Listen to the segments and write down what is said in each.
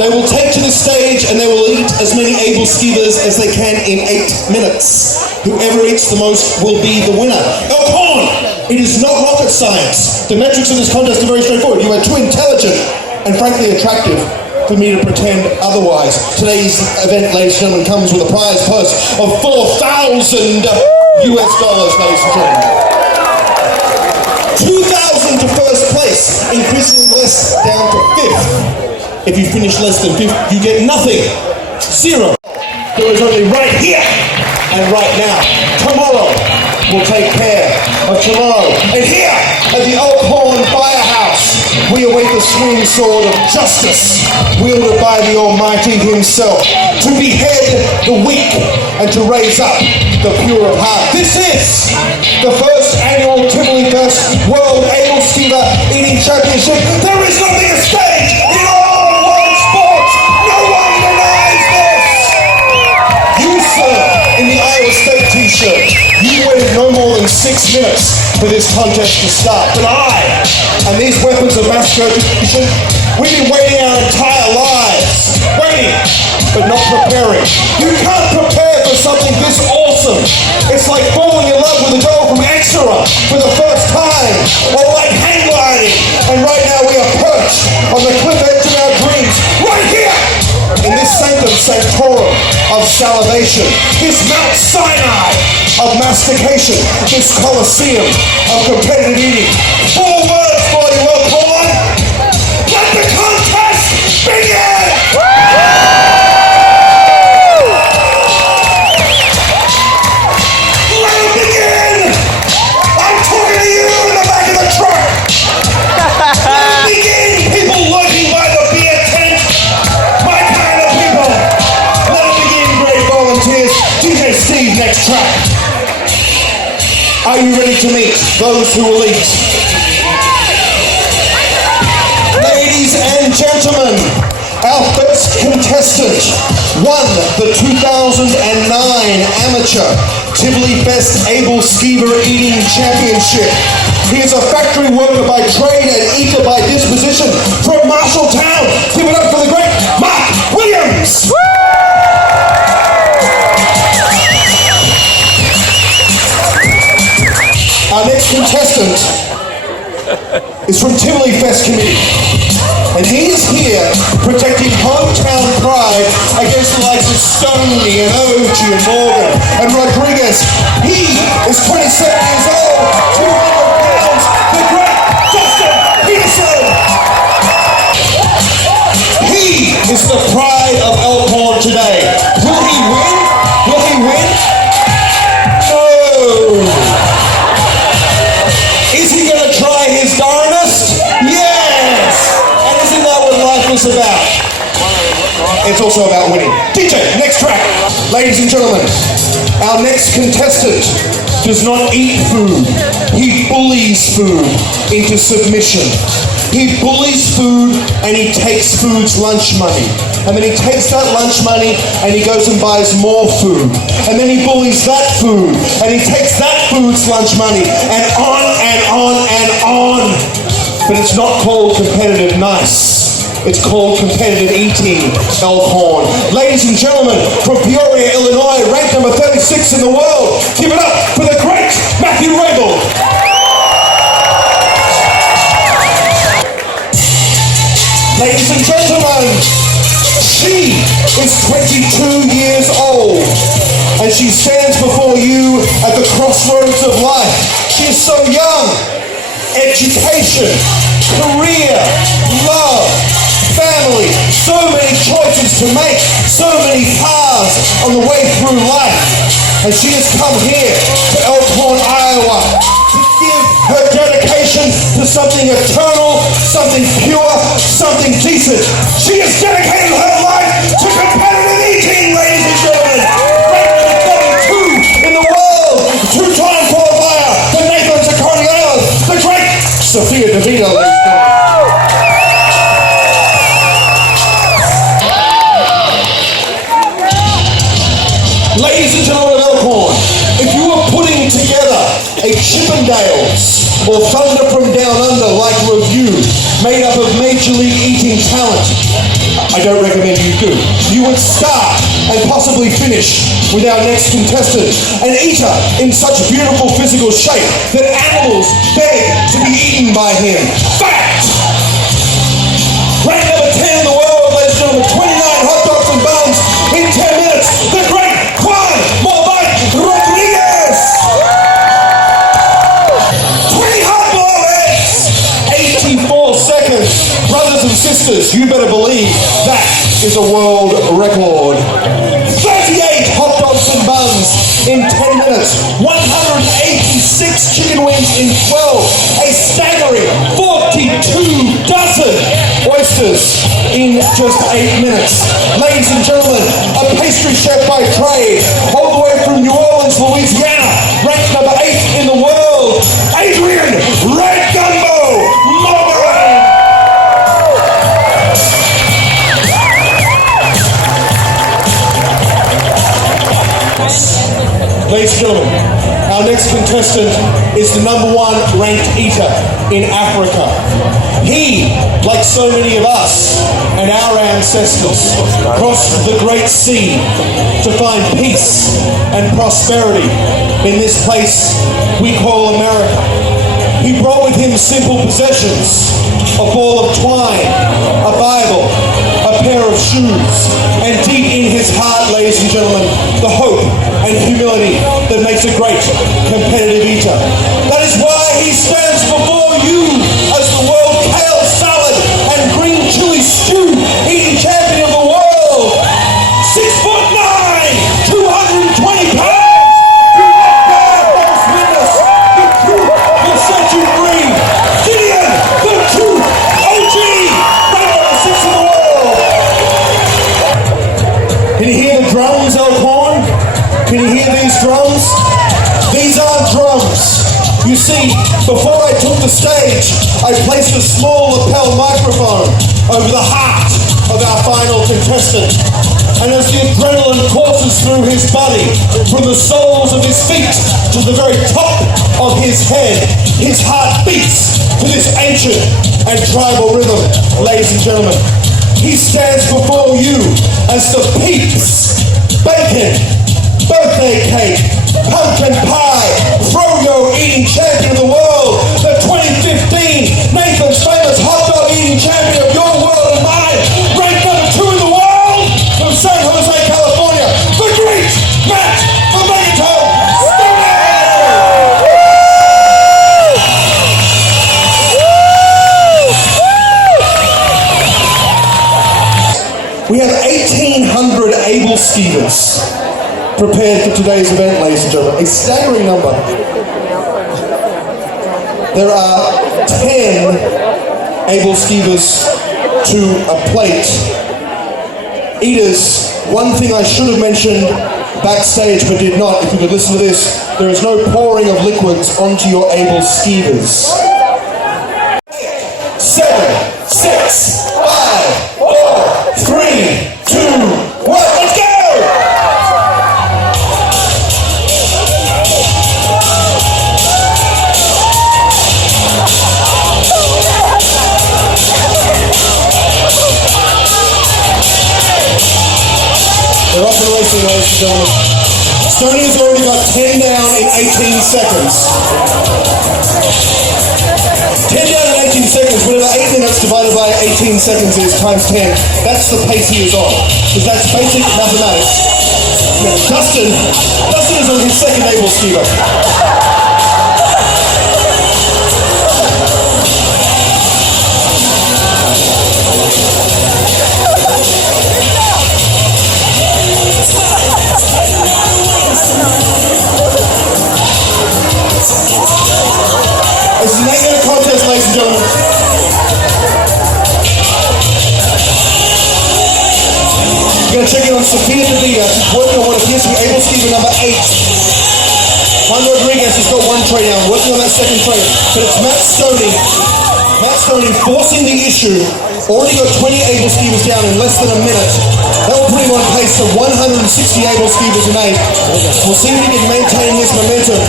They will take to the stage and they will eat as many Aebleskivers as they can in 8 minutes. Whoever eats the most will be the winner. Elk Horn! It is not rocket science. The metrics of this contest are very straightforward. You are too intelligent and frankly attractive for me to pretend otherwise. Today's event, ladies and gentlemen, comes with a prize purse of $4,000 US, ladies and gentlemen. 2,000 to first place, increasing less down to 5th. If you finish less than 5th, you get nothing. 0. There is only right here and right now. Tomorrow will take care of tomorrow. And here at the Elk Horn Firehouse, we await the swinging sword of justice, wielded by the Almighty himself, to behead the weak and to raise up the pure of heart. This is the first annual Tivoli Festival World Aebleskiver Eating Championship. There is nothing at stake in all of world sports. No one denies this. You, sir, in the Iowa State t-shirt, you waited no more than 6 minutes for this contest to start. But I, and these weapons of mass destruction, we've been waiting our entire lives. Waiting, but not preparing. You can't prepare for something this awesome. It's like falling in love with a girl from Exeter for the first time, or like hang gliding. And right now we are perched on the cliff edge of our dreams, right here, in this sanctum sanctorum of salivation, this Mount Sinai of mastication, this Colosseum of competitive eating. 4 words for you, Elk Horn. Let the contest begin! Let it begin! I'm talking to you in the back of the truck! Let it begin, people lurking by the beer tent! My kind of people! Let it begin, great volunteers! DJ Steve, next track! Are you ready to meet those who will eat? Ladies and gentlemen, our first contestant won the 2009 Amateur Tivoli Aebleskiver Eating Championship. He is a factory worker by trade and eater by disposition from Marshalltown. Give it up for the great Mark Williams! Our next contestant is from Tivoli Fest Committee, and he is here protecting hometown pride against the likes of Stonie and Ochi and Morgan and Rodriguez. He is 27 years old, 200 pounds, the great Justin Peterson. He is the pride of Elk Horn today. Will he win? Will he win? No. Is he going to try his darnest? Yes! And isn't that what life is about? It's also about winning. DJ, next track. Ladies and gentlemen, our next contestant does not eat food. He bullies food into submission. He bullies food and he takes food's lunch money. And then he takes that lunch money and he goes and buys more food. And then he bullies that food and he takes that food's lunch money, and on and on and on. But it's not called competitive nice. It's called competitive eating, Elk Horn. Ladies and gentlemen, from Peoria, Illinois, ranked number 36 in the world, give it up for the great Matthew Rabel. Ladies and gentlemen, she is 22 years old, and she stands before you at the crossroads of life. She is so young. Education, career, love, family, so many choices to make, so many paths on the way through life. And she has come here to Elk Horn, Iowa, to give her dedication to something eternal, something pure, something decent. She has dedicated her life to competitive eating, ladies and gentlemen. Ranked number 32 in the world, 2-time qualifier for Nathan Zacardiello, the great Sophia DeVito, ladies and gentlemen. Ladies and gentlemen of Elk Horn, if you were putting together a Chippendales or Thunder from Down Under like review, made up of Major League Eating talent. I don't recommend you do. You would start and possibly finish with our next contestant, an eater in such beautiful physical shape that animals beg to be eaten by him. Fact! Rank number 10 in the world, ladies and gentlemen, 29 hot dogs and buns in 10 minutes, the great Juan Morvite Rodriguez! 20 hard-boiled eggs, 84 seconds. Brothers and sisters, you better believe that is a world record. 38 hot dogs and buns in 10 minutes, 186 chicken wings in 12, a staggering 42 dozen oysters in just 8 minutes. Ladies and gentlemen, a pastry chef by trade, all the way from New Orleans, Louisiana, ranked number 8 in the world, Adrian Red Gumbo Margaret. Ladies and gentlemen, our next contestant is the #1 ranked eater in Africa. He, like so many of us and our ancestors, crossed the Great Sea to find peace and prosperity in this place we call America. He brought with him simple possessions, a ball of twine, a Bible, a pair of shoes, and deep in his heart, ladies and gentlemen, the hope and humility that makes a great competitive eater. That is why he stands before you as the world kale salad and green chili stew eating champion of the world. 6'9", 220 pounds. Can you hear the drums, Elk Horn? Can you hear these drums? These aren't drums. You see, before I took the stage, I placed a small lapel microphone over the heart of our final contestant. And as the adrenaline courses through his body, from the soles of his feet to the very top of his head, his heart beats to this ancient and tribal rhythm, ladies and gentlemen. He stands before you as the Peeps, Bacon, Birthday Cake, Pumpkin Pie, Froyo Eating Champion of the World, the 2015 Nathan's Famous Hot Dog Eating Champion of your world and mine, ranked number 2 in the world, from San Jose, California, the great Matt the Megaton Stonie! We have 1,800 Aebleskiivers prepared for today's event, ladies and gentlemen. A staggering number. There are 10 Aebleskiivers to a plate. Eaters, one thing I should have mentioned backstage but did not, if you could listen to this, there is no pouring of liquids onto your Aebleskiivers. 7, 6, 5, 4, 3, 2, 1, let's go! They're off and racing, ladies and gentlemen. Stonie has already got 10 down in 18 seconds. 10 down in 18 seconds, whatever 8 minutes divided by 18 seconds is times 10, that's the pace he is on. Because that's basic mathematics. Dustin is on his second Aebleskiver. This is an 8-minute contest, ladies and gentlemen. We're going to check in on Sophia DeVita. She's working on what appears to be Aebleskiver number 8. Juan Rodriguez has got 1 tray down, working on that second tray. But it's Matt Stonie. Matt Stonie forcing the issue. Already got 20 Aebleskiivers down in less than a minute. That will put him on pace to 160 Aebleskiivers in 8. We'll see if he can maintain this momentum.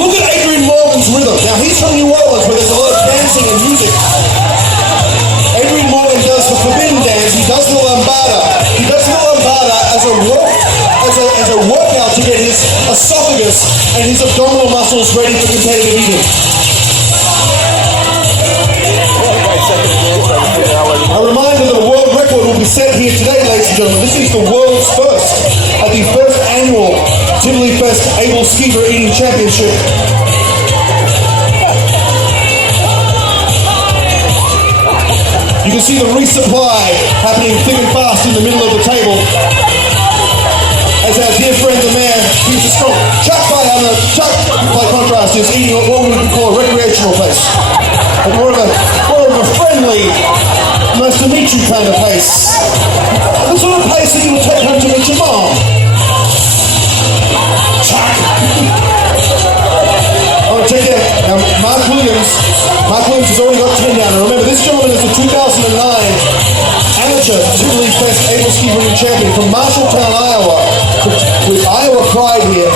Look at Adrian Morgan's rhythm. Now he's from New Orleans where there's a lot of dancing and music. Adrian Morgan does the forbidden dance. He does the lambada. He does the lambada as a workout to get his esophagus and his abdominal muscles ready for competitive eating. A reminder that a world record will be set here today, ladies and gentlemen. This is the world's first at the first annual Tivoli Eating Championship. You can see the resupply happening thick and fast in the middle of the table as our dear friend the mayor keeps us strong. Chuck, by contrast, is eating at what we would call a recreational pace. But more of a friendly, nice to meet you kind of pace. The sort of pace that you would take home to meet your mom. Chuck! I want to check it out. Now, Mark Williams has already got 10 down. Now remember, this gentleman is the 2009 amateur Tivoli Eating Champion from Marshalltown, Iowa, with Iowa pride here.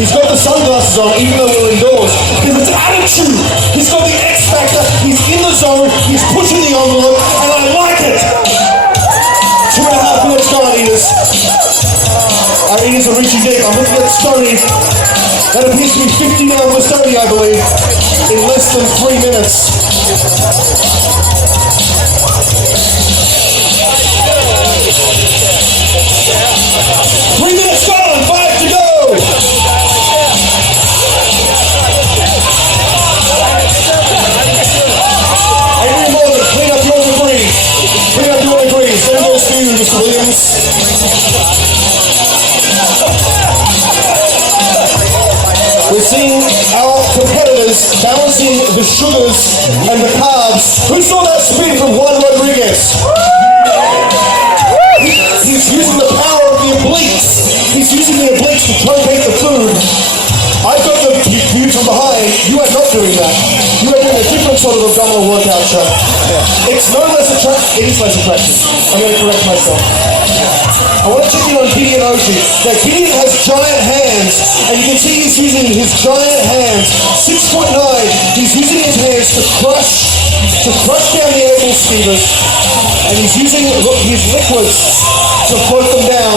He's got the sunglasses on, even though we're indoors, because it's attitude. He's got the X factor. He's in the zone. He's pushing the envelope, and I like it. 2.5 minutes gone, eaters. Our eaters are reaching deep. I'm looking at Stonie. That appears to be 50 down for Stonie, I believe, in less than 3 minutes. 3 minutes gone, 5 to go. Adrian Morgan, clean up your debris. Clean up your debris. Send those to you, Mr. Williams. We're seeing our competitors balancing the sugars and the carbs. Who saw that spin from Juan Rodriguez? He's using the power of the obliques. He's using the obliques to truncate the food. I've got the view from behind. You are not doing that. You are doing a different sort of abdominal workout, Chuck. It's no less attractive. It is less attractive. I'm going to correct myself. I want to check in on Gideon Oshie. Now, Gideon has giant hands, and you can see he's using his giant hands. 6'9". He's using his hands to crush down the Aebleskivers, and he's using his liquids to float them down.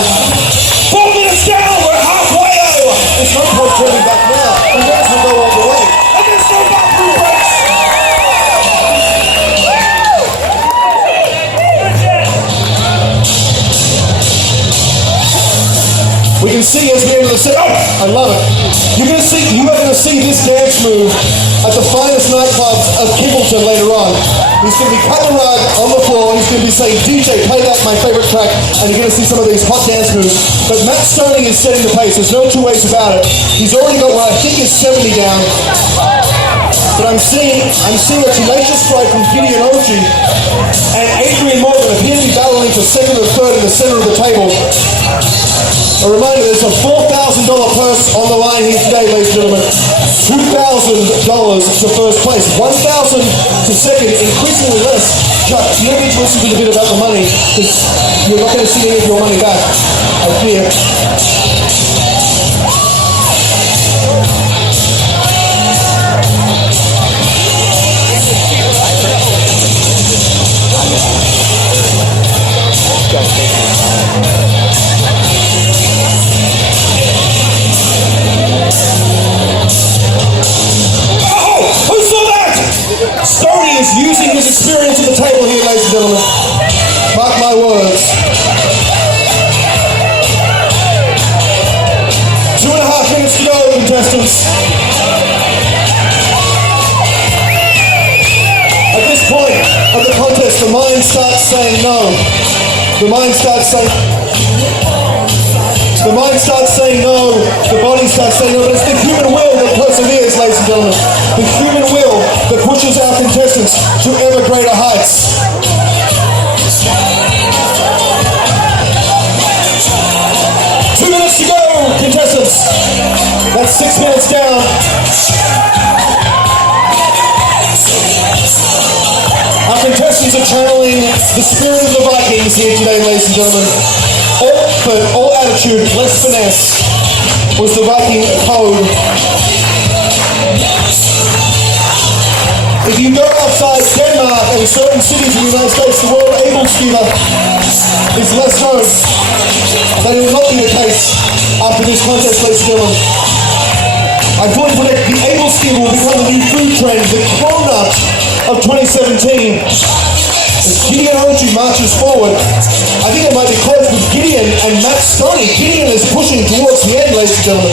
4 minutes down, we're halfway over. There's no point turning back now. We might as well go all the way. And there's no bathroom breaks. We can see as we enter the set. Oh, I love it. You are going to see this dance move at the finest nightclubs of Kimballton later on. He's going to be cutting the rug on the floor. He's going to be saying, DJ, play that, my favorite track. And you're going to see some of these hot dance moves. But Matt Stonie is setting the pace. There's no two ways about it. He's already got what I think is 70 down. But I'm seeing a tenacious strike from Gideon Oshie and Adrian Morgan appear to be battling for second or third in the center of the table. A reminder, there's a $4,000 purse on the line here today, ladies and gentlemen. $2,000 to first place, $1,000 to second, increasingly less. Chuck, you don't need to listen to the bit about the money, because you're not going to see any of your money back, I fear. Stonie is using his experience at the table here, ladies and gentlemen. Mark my words. 2.5 minutes to go, contestants. At this point of the contest, the mind starts saying no. The mind starts saying no, the body starts saying no, but it's the human will that perseveres, ladies and gentlemen. The human will that pushes our contestants to ever greater heights. Two minutes to go, contestants. That's 6 minutes down. Our contestants are channeling the spirit of the Vikings here today, ladies and gentlemen. All attitude, less finesse was the Viking code. If you go outside Denmark and certain cities in the United States, the World Aebleskiver is less known. That will not be the case after this contest, ladies and gentlemen. I fully predict the Aebleskiver will become the new food trend, the cronut of 2017. As Gideon Ochi marches forward, I think it might be close with Gideon and Matt Stonie. Gideon is pushing towards the end, ladies and gentlemen.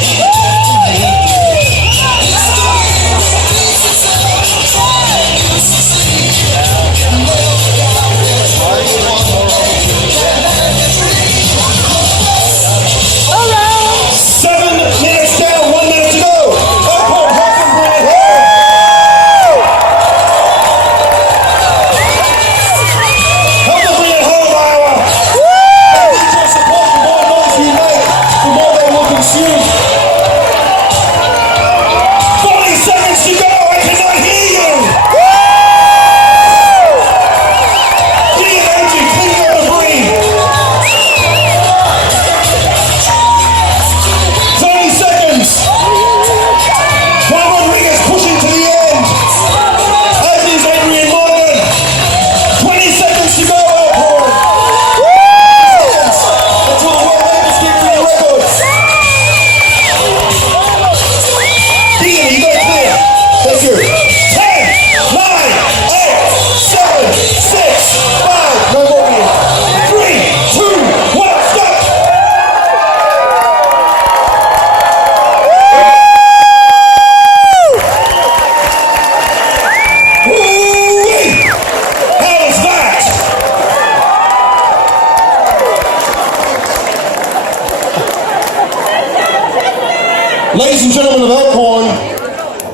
Ladies and gentlemen of Elk Horn,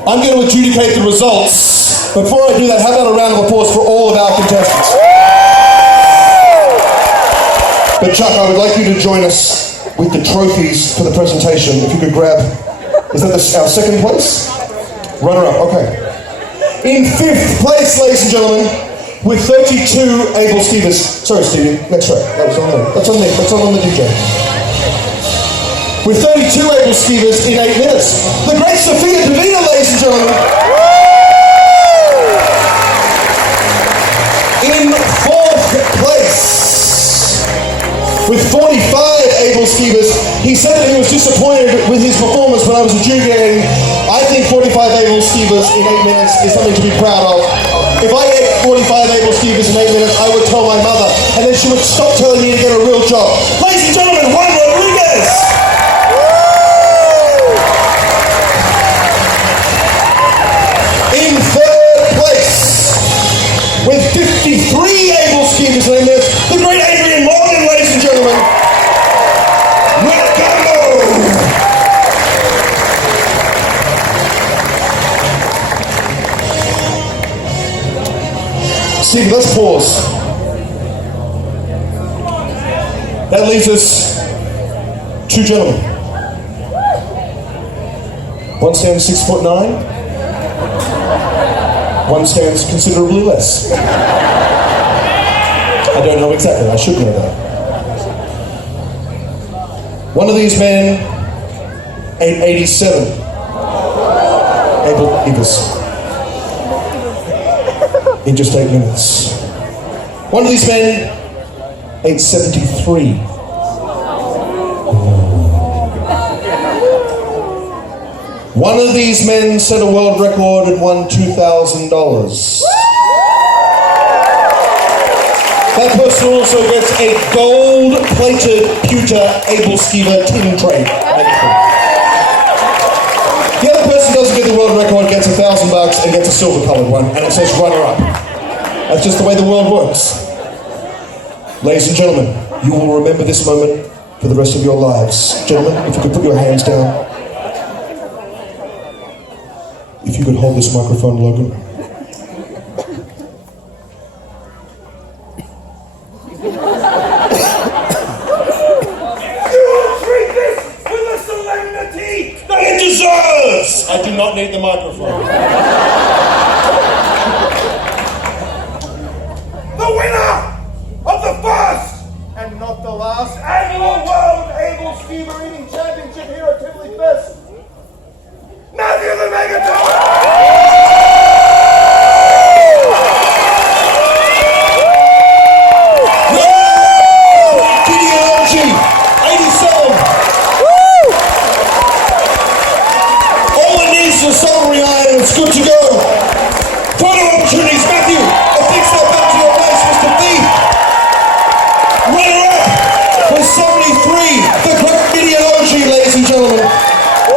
I'm going to adjudicate the results. Before I do that, how about a round of applause for all of our contestants? But Chuck, I would like you to join us with the trophies for the presentation. If you could grab, is that our second place? Runner-up, okay. In fifth place, ladies and gentlemen, with 32 Aebleskivers. Sorry, Stevie, next track. That was on there. That's on there. That's on the DJ. With 32 Aebleskivers in 8 minutes. The great Sophia Davina, ladies and gentlemen. In fourth place, with 45 Aebleskivers. He said that he was disappointed with his performance when I was adjudicating. I think 45 Aebleskivers in 8 minutes is something to be proud of. If I ate 45 Aebleskivers in 8 minutes, I would tell my mother, and then she would stop telling me to get a real job. Ladies and gentlemen, Juan Rodriguez! In third place, with 53 Aebleskivers in 8 minutes, the great Adrian Morgan, ladies and gentlemen. Welcome! Steve, let's pause. That leaves us 2 gentlemen. One stands 6'9". One stands considerably less. I don't know exactly, I should know that. One of these men ate 87 Aebleskivers in just 8 minutes. One of these men ate 73. One of these men set a world record and won $2,000. That person also gets a gold-plated pewter Aebleskiver tin tray. The other person doesn't get the world record, gets $1,000 and gets a silver-colored one, and it says runner-up. That's just the way the world works. Ladies and gentlemen, you will remember this moment for the rest of your lives. Gentlemen, if you could put your hands down. If you could hold this microphone, Logan. You will treat this with the solemnity that it deserves! I do not need the microphone. The winner of the first and not the last annual World Aebleskiver Eating Championship here at Tivoli Fest